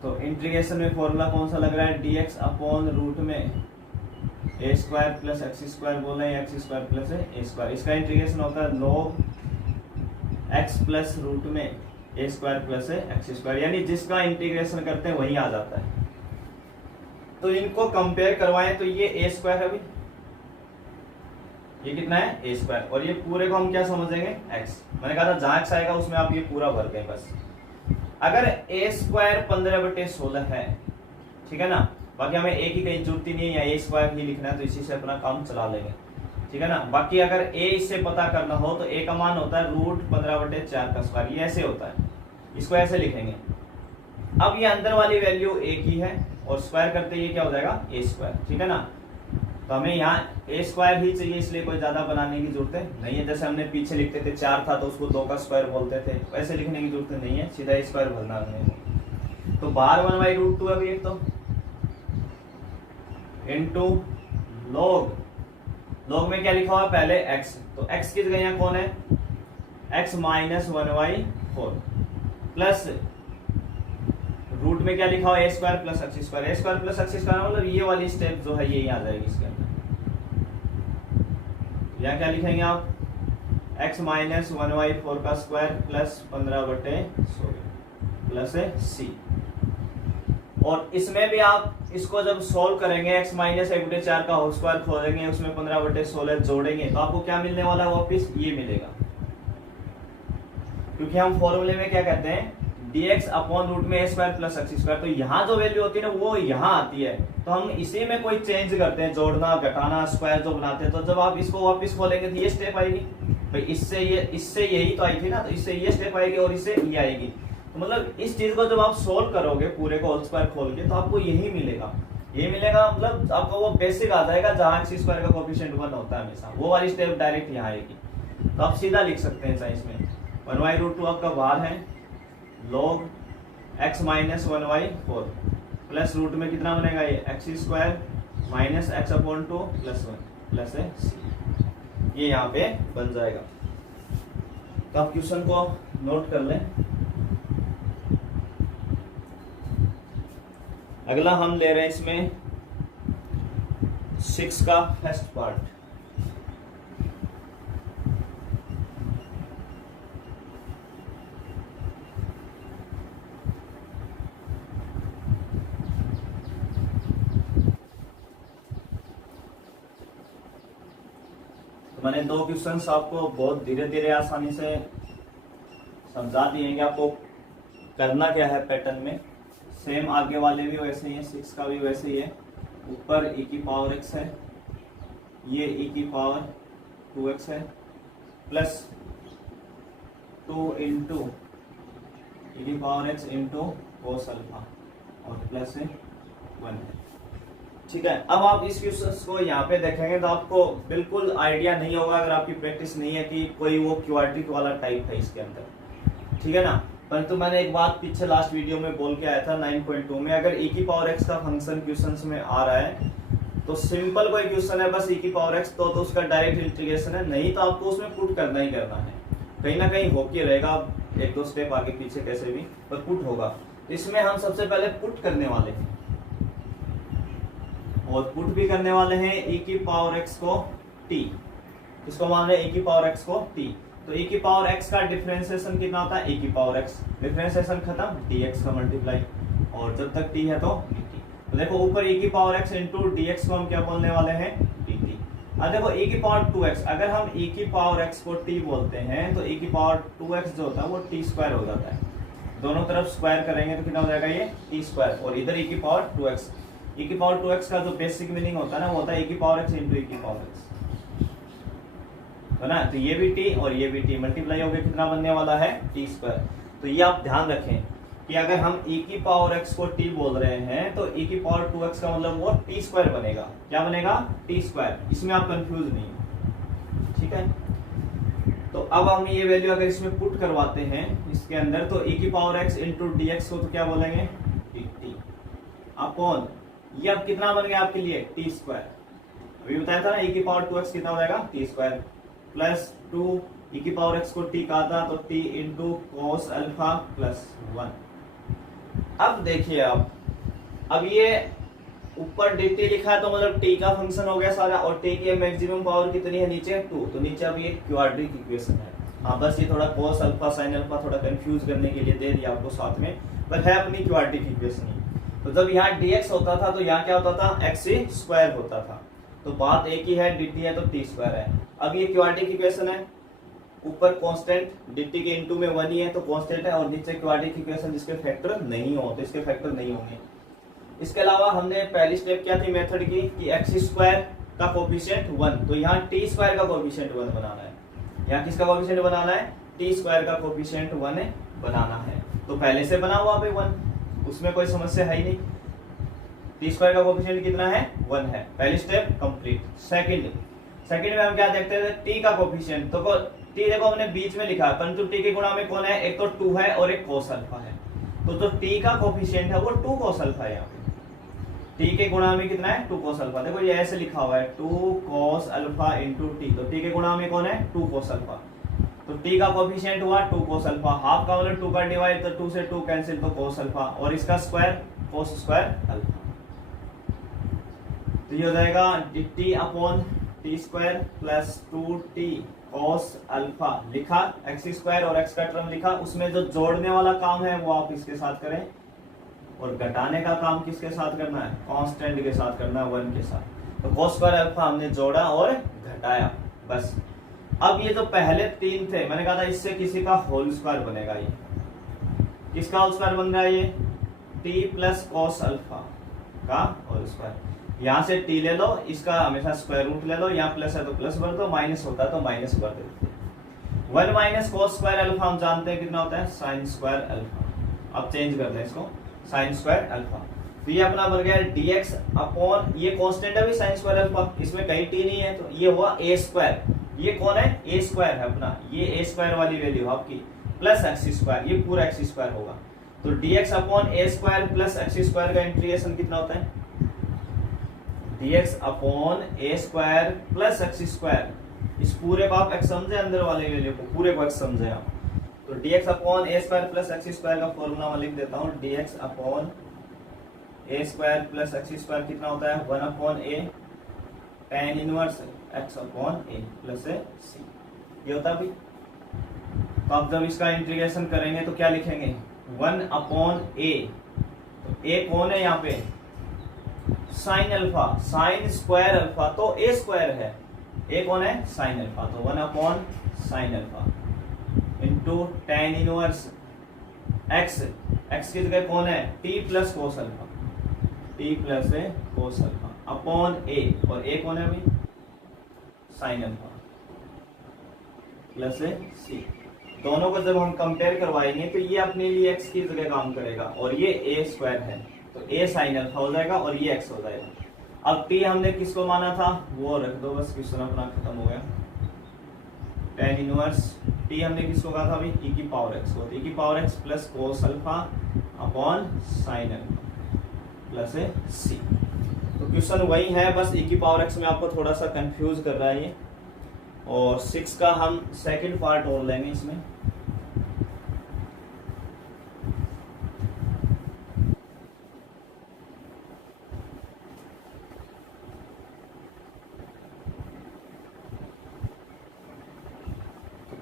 तो इंटीग्रेशन में फॉर्मूला कौन सा लग रहा है, dx अपॉन रूट में a² प्लस x² बोले या x² प्लस a²। इसका इंटीग्रेशन होता है log x प्लस रूट में a² प्लस x², यानी जिसका इंटीग्रेशन करते हैं वही आ जाता है। तो इनको कंपेयर करवाएं तो ये a² है भाई, ये कितना है a², और ये पूरे को हम क्या समझेंगे x। मैंने कहा था जहां x आएगा उसमें आप ये पूरा भर दें बस। अगर a² 15/16 है, ठीक है ना, बाकी हमें a की कहीं जरूरत ही नहीं है, या a² ही लिखना है, तो इसी से अपना काम चला लेंगे, ठीक है ना। बाकी अगर a इससे पता करना हो तो a का मान होता है रूट 15/4 का स्क्वायर, ये ऐसे होता है, इसको ऐसे लिखेंगे। अब ये अंदर वाली वैल्यू a की है और स्क्वायर करते ये क्या हो जाएगा a², ठीक है ना। तो हमें यहाँ a² ही चाहिए, इसलिए कोई ज्यादा बनाने की जरूरत नहीं है। जैसे हमने पीछे लिखते थे 4 था तो उसको 2 का स्क्वायर बोलते थे, वैसे लिखने की जरूरत नहीं है, सीधा a² भरना है। तो बाहर 1/√2 अभी एक तो इनटू log में क्या लिखा हुआ है पहले x, तो x की जगह यहाँ कौन है x माइनस 1/4 प्लस रूट में क्या लिखा हुआ a² plus x², a² plus x² मतलब ये वाली स्टेप जो है ये आ जाएगी इसके अंदर। यहाँ क्या लिखेंगे आप x माइनस 1/4 का स्क्वायर प्लस 15/16 प्लस c, और इसमें भी आप इसको जब सॉल्व करेंगे x माइनस 1/4 का होल स्क्वायर खोलेंगे, उसमें 15/16 जोड़ेंगे तो आपको क्या मिलने वाला है वापिस ये मिलेगा, क्योंकि हम फॉर्मूले में क्या कहते हैं dx अपॉन रूट में a² प्लस x², तो यहाँ जो वैल्यू होती है ना वो यहाँ आती है, तो हम इसी में कोई चेंज करते हैं, जोड़ना घटाना स्क्वायर जो बनाते हैं। तो जब आप इसको वापस खोलेंगे तो ये स्टेप आएगी भाई, इससे यही तो आई थी ना, तो इससे ये स्टेप आएगी और इससे ये आएगी। तो मतलब इस चीज को जब आप सोल्व करोगे पूरे को होल स्क्वायर खोल के तो आपको यही मिलेगा, मतलब आपको वो बेसिक आ जाएगा जहाँ x² का कोफिशिएंट 1 होता है हमेशा, वो वाली स्टेप डायरेक्ट यहाँ आएगी। तो आप सीधा लिख सकते हैं चाहे इसमें 1/√2 आपका बाहर है log x minus 1/4 plus root में कितना बनेगा ये X square minus X upon 2 plus 1 plus है सी, ये यहाँ पे बन जाएगा। तो आप क्वेश्चन को नोट कर लें। अगला हम ले रहे हैं इसमें 6 का फर्स्ट पार्ट। तो मैंने 2 क्वेश्चंस आपको बहुत धीरे धीरे आसानी से समझा दिए हैं कि आपको करना क्या है पैटर्न में। सेम आगे वाले भी वैसे ही है, 6 का भी वैसे ही है। ऊपर e की पावर x है, ये e की पावर 2x है, प्लस 2 इंटू e की power x into cos alpha और प्लस है 1। ठीक है, अब आप इस क्वेश्चन को यहाँ पे देखेंगे तो आपको बिल्कुल आइडिया नहीं होगा अगर आपकी प्रैक्टिस नहीं है कि कोई वो क्वाड्रिक वाला टाइप है इसके अंदर। ठीक है ना, परंतु मैंने एक बात पीछे लास्ट वीडियो में बोल के आया था 9.2 में, अगर e की पावर x का फंक्शन क्वेश्चंस में आ रहा है तो सिंपल कोई क्वेश्चन है बस e की पावर x तो उसका डायरेक्ट इंटीग्रेशन है, नहीं तो आपको उसमें पुट करना ही करना है। कहीं ना कहीं होके रहेगा, 1-2 स्टेप आगे पीछे कैसे भी, पर पुट होगा। इसमें हम सबसे पहले पुट करने वाले हैं और पुट भी करने वाले हैं e की पावर x को t। इसको मान रहे e की पावर x को t, तो e की पावर x का डिफरेंशिएशन कितना होता है, e की पावर x, डिफरेंशिएशन खत्म, dx का मल्टीप्लाई, और जब तक t है तो dt। तो देखो ऊपर e की पावर x इंटू dx को हम क्या बोलने वाले हैं, dt। अब देखो e की पावर 2x, अगर हम e की पावर x को t बोलते हैं तो e की पावर 2x जो होता है वो t स्क्वायर हो जाता है। दोनों तरफ स्क्वायर करेंगे तो कितना हो जाएगा ये t स्क्वायर, और इधर e की पावर 2x। e की पावर 2x का जो बेसिक मीनिंग होता है ना वो होता है e की पावर x इंटू e की पावर x, है ना। तो ये भी t और ये भी t मल्टीप्लाई हो गया, कितना बनने वाला है t स्क्वायर। तो ये आप ध्यान रखें कि अगर हम e की पावर x को t बोल रहे हैं तो e की पावर 2x का मतलब वो t स्क्वायर बनेगा। क्या बनेगा, t स्क्वायर। इसमें आप कंफ्यूज नहीं हो, ठीक है। तो अब हम ये वैल्यू अगर इसमें पुट करवाते हैं इसके अंदर तो e की power x into D x को तो क्या बोलेंगे dt अपॉन, ये अब कितना बन गया आपके लिए t स्क्वायर। अभी बताया था ना e की पावर 2x कितना हो जाएगा t स्क्वायर, प्लस 2 e की पावर x को t कहा था तो t into cos alpha plus 1। अब देखिए अब ये ऊपर dt लिखा है तो मतलब t का फंक्शन हो गया सारा, और t की मैक्सिमम पावर कितनी है नीचे 2, तो नीचे अब ये क्वाड्रिक इक्वेशन है। हाँ बस ये थोड़ा cos अल्फा sin अल्फा थोड़ा कंफ्यूज करने के लिए दे दिया आपको साथ में, पर है अपनी क्वाड्रिक इक्वेशन ही। तो जब यहाँ dx होता था तो यहाँ क्या होता था x स्क्वायर होता था, तो बात एक ही है, dt है तो t स्क्वायर है। अब ये क्वाड्रिक इक्वेशन है, ऊपर कांस्टेंट dt के इनटू में 1 ही है तो कांस्टेंट है, और नीचे क्वाड्रिक इक्वेशन जिसके फैक्टर नहीं हो तो इसके फैक्टर नहीं होंगे। इसके अलावा हमने पहली स्टेप क्या थी मेथड की कि x स्क्वायर का कोफिशिएंट 1, तो यहाँ t स्क्वायर का कोफिशिएंट 1 बनाना है। यहाँ किसका कोफिशिएंट बनाना है, t स्क्वायर का कोफिशिएंट 1 बनाना है। तो पहले से बना हुआ भाई 1, उसमें कोई समस्या है ही नहीं। t स्क्वायर का कोफिशिएंट कितना है 1 है, पहली स्टेप कंप्लीट। सेकंड में हम क्या देखते हैं t का कोफिशिएंट, तो t देखो हमने बीच में लिखा है, परंतु t के गुणा में कौन है, एक तो 2 है और एक cos अल्फा है, तो जो t का कोफिशिएंट है वो 2 cos अल्फा है। यहाँ पे t के गुणा में कितना है 2 cos अल्फा, देखो ये ऐसे लिखा हुआ है 2 cos अल्फा इंटू टी, तो t के गुणा में कौन है 2 cos अल्फा, तो t का कोफिशिएंट हुआ 2 cos अल्फा, हाफ का मतलब 2 का डिवाइड तो 2 से 2 कैंसिल तो cos अल्फा, और इसका स्क्वायर cos स्क्वायर अल्फा। तो ये हो जाएगा dt upon T square plus 2t cos alpha, लिखा x स्क्वायर और x का टर्म लिखा, उसमें जो जोड़ने वाला काम है वो आप इसके साथ करें, और घटाने का काम किसके साथ करना है, कांस्टेंट के साथ करना है 1 के साथ। तो cos स्क्वायर अल्फा हमने जोड़ा और घटाया बस। अब ये जो पहले 3 थे मैंने कहा था इससे किसी का होल स्क्वायर बनेगा, ये किसका होल स्क्वायर बन रहा है, ये t प्लस cos अल्फा का होल स्क्वायर। यहाँ से t ले लो, इसका हमेशा स्क्वायर रूट ले लो, यहाँ प्लस है तो प्लस भर दो, माइनस होता है तो माइनस भर देते। 1 माइनस cos स्क्वायर अल्फा हम जानते हैं कितना होता है sin स्क्वायर अल्फा। अब चेंज कर दें इसको sin स्क्वायर अल्फा, तो ये अपना बन गया dx अपॉन, ये कांस्टेंट है भी sin स्क्वायर अल्फा, इसमें कहीं t नहीं है तो ये हुआ a स्क्वायर, ये कौन है a स्क्वायर है अपना, ये a स्क्वायर वाली वैल्यू आपकी, प्लस x स्क्वायर, ये पूरा x स्क्वायर होगा। तो dx अपॉन ए स्क्वायर प्लस एक्स स्क्वायर का इंटीग्रेशन कितना होता है? dx अपॉन ए स्क्वायर प्लस एक्स स्क्वायर, इस पूरे को आप x समझे, अंदर वाले वैल्यू को पूरे को x समझे आप। तो dx अपॉन ए स्क्वायर प्लस एक्स स्क्वायर का फॉर्मूला मैं लिख देता हूँ। dx अपॉन ए स्क्वायर प्लस एक्स स्क्वायर कितना होता है? 1 अपॉन ए tan इनवर्स x अपॉन ए प्लस c, ये होता है भाई। तो आप जब इसका इंटीग्रेशन करेंगे तो क्या लिखेंगे? 1 अपॉन ए, तो ए कौन है यहाँ पे? Sine alpha, sine square alpha तो ए स्क्वायर है, ए कौन है? साइन अल्फा, तो 1 upon sine alpha into tan inverse x, x की जगह कौन है? t plus cos alpha, t plus cos alpha upon a, और a कौन है अभी? Sine alpha plus c। दोनों को जब हम कंपेयर करवाएंगे तो ये अपने लिए x की जगह काम करेगा और ये a स्क्वायर है, तो a साइन अल्फा हो जाएगा और ये x हो जाएगा। अब t हमने किसको माना था वो रख दो, बस क्वेश्चन अपना खत्म हो गया। tan इनवर्स t हमने किसको कहा था अभी? e की पावर x को, e की power x plus cos alpha upon sine alpha plus c। तो क्वेश्चन वही है, बस e की पावर x में आपको थोड़ा सा कंफ्यूज कर रहा है ये। और 6 का हम सेकंड पार्ट और लेंगे इसमें।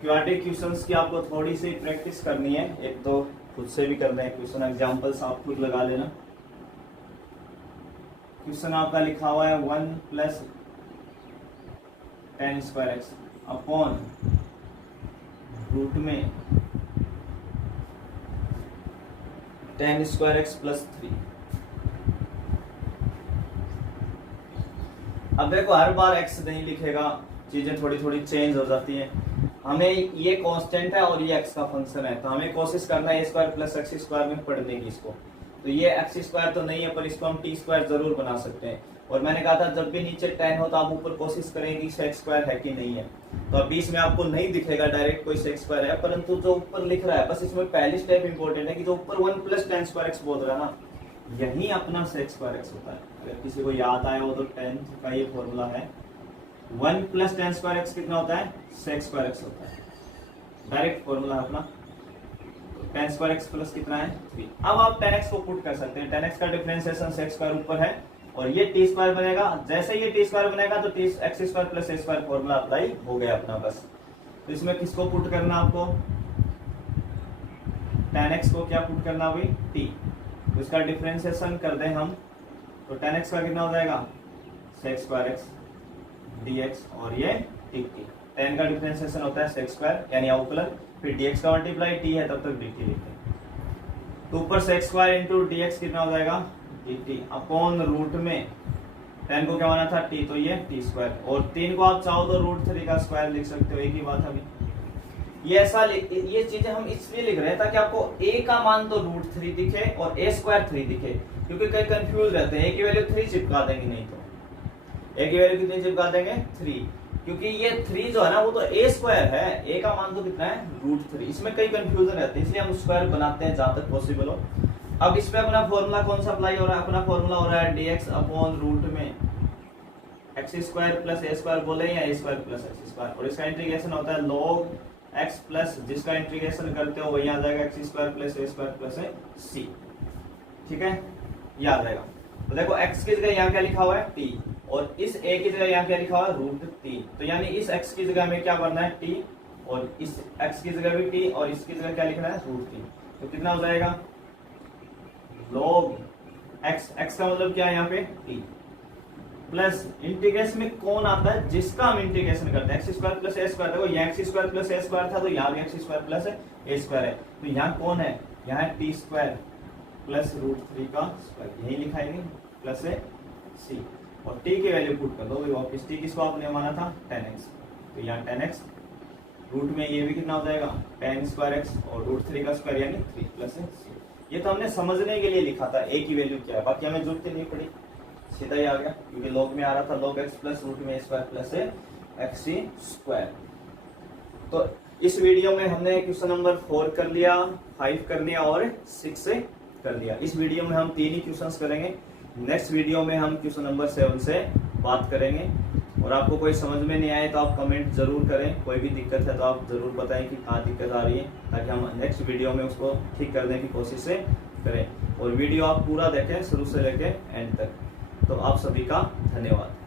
क्वाड्रेटिक क्वेश्चंस की आपको थोड़ी सी प्रैक्टिस करनी है, एक तो खुद से भी करना है क्वेश्चन, एग्जांपल्स आप खुद लगा लेना। क्वेश्चन आपका लिखा हुआ है 1 plus tan square X upon root में tan स्क्वायर एक्स प्लस 3। अब देखो हर बार x नहीं लिखेगा, चीजें थोड़ी थोड़ी चेंज हो जाती हैं। हमें ये कांस्टेंट है और ये x का फंक्शन है, तो हमें कोशिश करना है a square plus X square में पढ़ने की इसको। तो ये एक्स स्क्वायर तो नहीं है पर इसको हम टी स्क्वायर जरूर बना सकते हैं। और मैंने कहा था जब भी नीचे tan हो तो आप ऊपर कोशिश करेंगे कि सेक्स स्क्वायर है कि नहीं है। तो अब बीच में आपको नहीं दिखेगा डायरेक्ट कोई सेक्स स्क्वायर है, परंतु जो ऊपर लिख रहा है, बस इसमें पहली स्टेप इंपॉर्टेंट है कि जो ऊपर 1 प्लस tan स्क्वायर एक्स बोल रहा है ना, यही अपना सेक्स स्क्वायर एक्स होता है। अगर किसी को याद आया हो तो tan का ये फॉर्मूला है, 1 प्लस tan स्क्वायर एक्स कितना होता है? सेक्स स्क्वायर एक्स होता है, डायरेक्ट फॉर्मूला है अपना। tan स्क्वायर एक्स प्लस कितना है? 3। अब आप tan x को पुट कर सकते हैं, tan x का डिफरेंशिएशन सेक्स स्क्वायर ऊपर है और ये टी स्क्वायर बनेगा। जैसे ये टी स्क्वायर बनेगा तो टी एक्स स्क्वायर प्लस ए स्क्वायर फॉर्मूला अप्लाई हो गया अपना बस। तो इसमें किसको पुट करना आपको? tan x को क्या पुट करना भाई? t। तो इसका डिफरेंशिएशन कर दें हम तो tan x का कितना हो जाएगा? सेक्स स्क्वायर एक्स dx और ये टी। tan का डिफरेंशिएशन होता है सेक्स स्क्वायर यानी अवकलन, फिर dx का मल्टीप्लाई t है तब तक dt लिखते हैं। तो ऊपर सेक्स स्क्वायर इंटू dx कितना हो जाएगा? dt अपॉन रूट में tan को क्या माना था? t, तो ये t स्क्वायर, और 3 को आप चाहो तो रूट 3 का स्क्वायर लिख सकते हो, एक ही बात है अभी। ये ऐसा ये चीजें हम इसलिए लिख रहे हैं ताकि आपको a का मान तो रूट 3 दिखे और a स्क्वायर 3 दिखे, क्योंकि कई कंफ्यूज रहते हैं। a की वैल्यू 3 चिपका देंगे, नहीं तो a की वैल्यू कितनी चिपका देंगे? 3, क्योंकि ये 3 जो है ना वो तो a स्क्वायर है, a का मान तो कितना है? रूट 3। इसमें कई कंफ्यूजन रहते हैं, इसलिए हम स्क्वायर बनाते हैं जहां तक पॉसिबल हो। अब इस पे अपना फॉर्मूला कौन सा अप्लाई हो रहा है? अपना फॉर्मूला हो रहा है dx अपॉन रूट में एक्स स्क्वायर प्लस ए स्क्वायर बोले या ए स्क्वायर प्लस एक्स स्क्वायर, और इसका इंटीग्रेशन होता है log x प्लस जिसका इंटीग्रेशन करते हो वही आ जाएगा एक्स स्क्वायर प्लस ए स्क्वायर प्लस c। ठीक है, ये आ जाएगा। तो देखो x की जगह यहाँ क्या लिखा हुआ है? t, और इस a की जगह यहाँ क्या लिखा हुआ है? रूट 3। तो यानी इस x की जगह हमें क्या करना है? t, और इस x की जगह भी t, और इसकी जगह क्या लिखना है? रूट 3। तो कितना हो जाएगा? log x, x का मतलब क्या है यहाँ पे? t, प्लस इंटीग्रेशन में कौन आता है? जिसका हम इंटीग्रेशन करते हैं एक्स स्क्वायर प्लस ए स्क्वायर। देखो यहाँ एक्स स्क्वायर प्लस ए स्क्वायर था तो यहाँ भी एक्स स्क्वायर प्लस ए स्क्वायर है, तो यहाँ कौन है? यहाँ है टी स्क्वायर प्लस रूट 3 का स्क्वायर, यही लिखाएंगे प्लस c, और t की वैल्यू पुट कर दो वापिस। t किसको आपने माना था? tan x, तो यहाँ tan x रूट में ये भी कितना हो जाएगा? tan स्क्वायर x और रूट 3 का स्क्वायर यानी 3 प्लस c। ये तो हमने समझने के लिए लिखा था a की वैल्यू क्या है, बाकी हमें जरूरत नहीं पड़ी, सीधा ही आ गया, क्योंकि log में आ रहा था log x प्लस रूट में स्क्वायर प्लस एक्स स्क्वायर। तो इस वीडियो में हमने क्वेश्चन नंबर 4 कर लिया, 5 कर लिया और 6 से कर लिया। इस वीडियो में हम 3 ही क्वेश्चंस करेंगे। नेक्स्ट वीडियो में हम क्वेश्चन नंबर 7 से बात करेंगे। और आपको कोई समझ में नहीं आए तो आप कमेंट जरूर करें, कोई भी दिक्कत है तो आप जरूर बताएं कि कहाँ दिक्कत आ रही है, ताकि हम नेक्स्ट वीडियो में उसको ठीक करने की कोशिश से करें। और वीडियो आप पूरा देखें शुरू से लेके एंड तक। तो आप सभी का धन्यवाद।